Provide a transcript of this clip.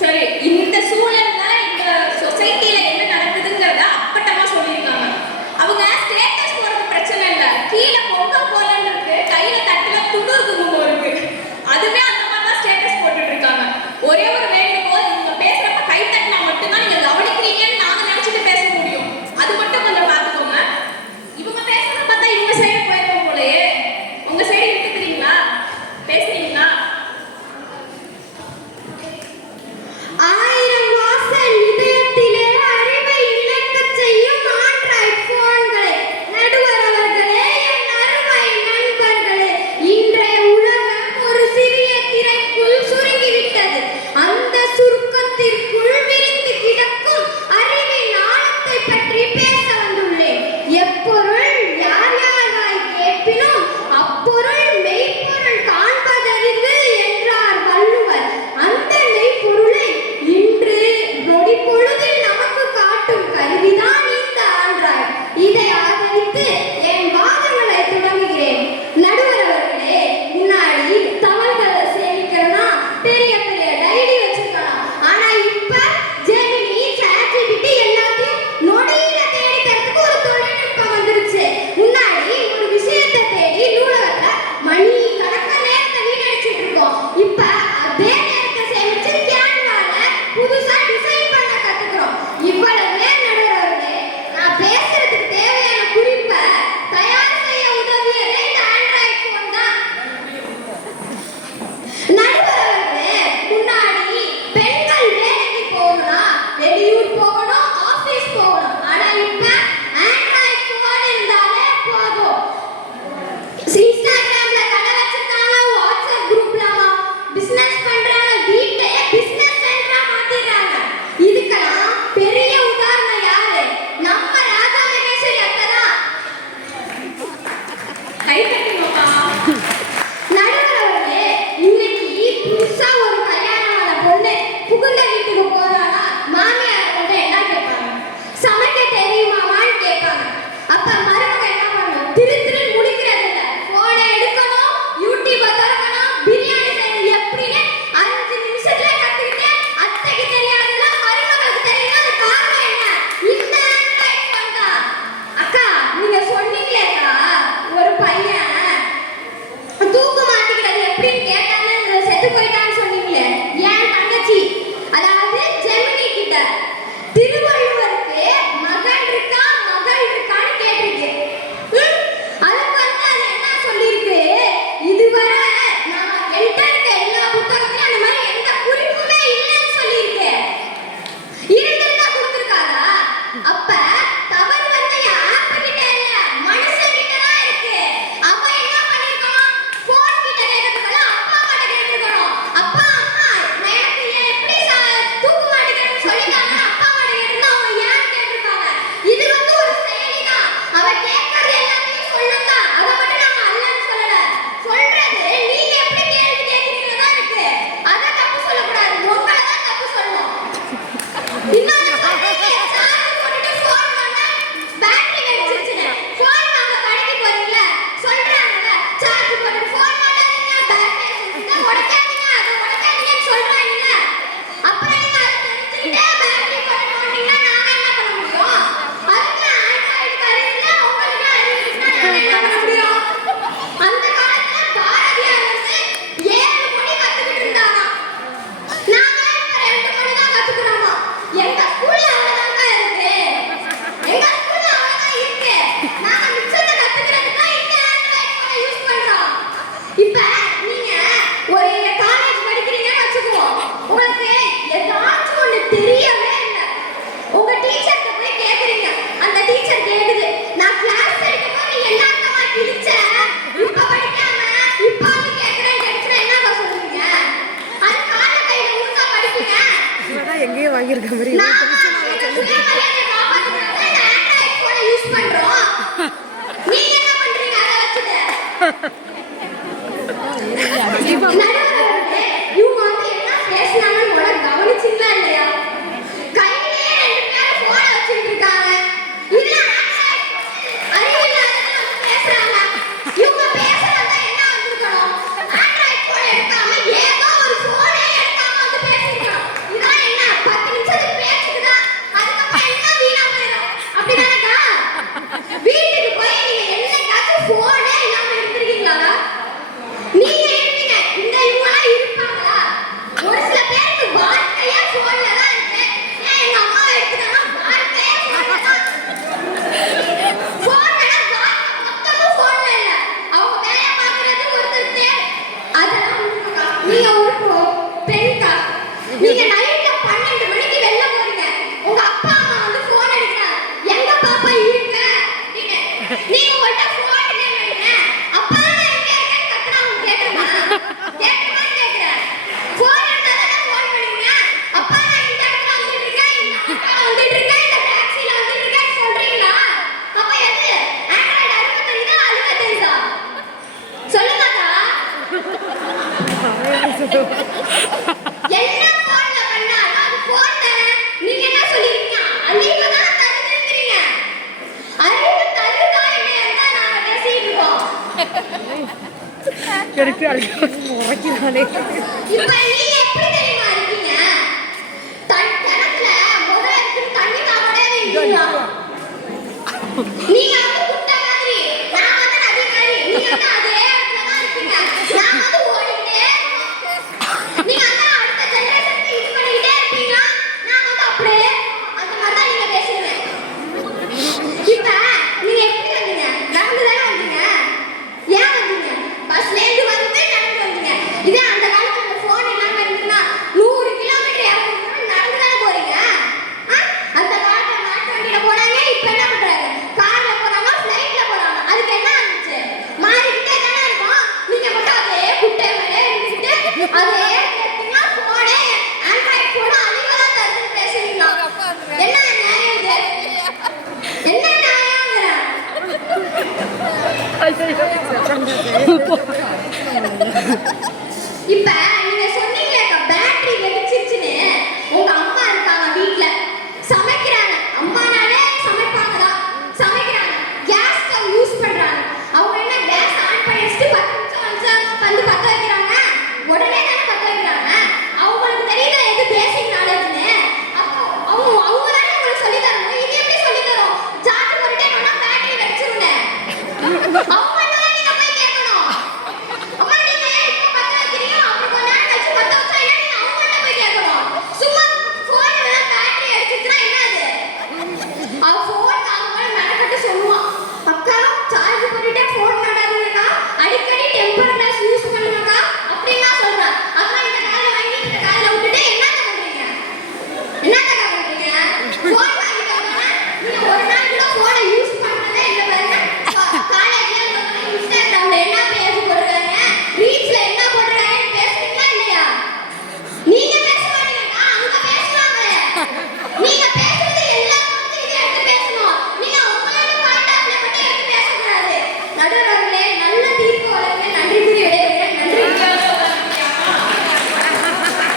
சரி இந்த சூழல் ಕೈ தான் எங்கேயும் வாங்கியிருக்க மாதிரி இப்போ இல்லையா? എനിക്ക് കളിക്കാൻ മുറയ്ക്കുന്നതാണ് இப்ப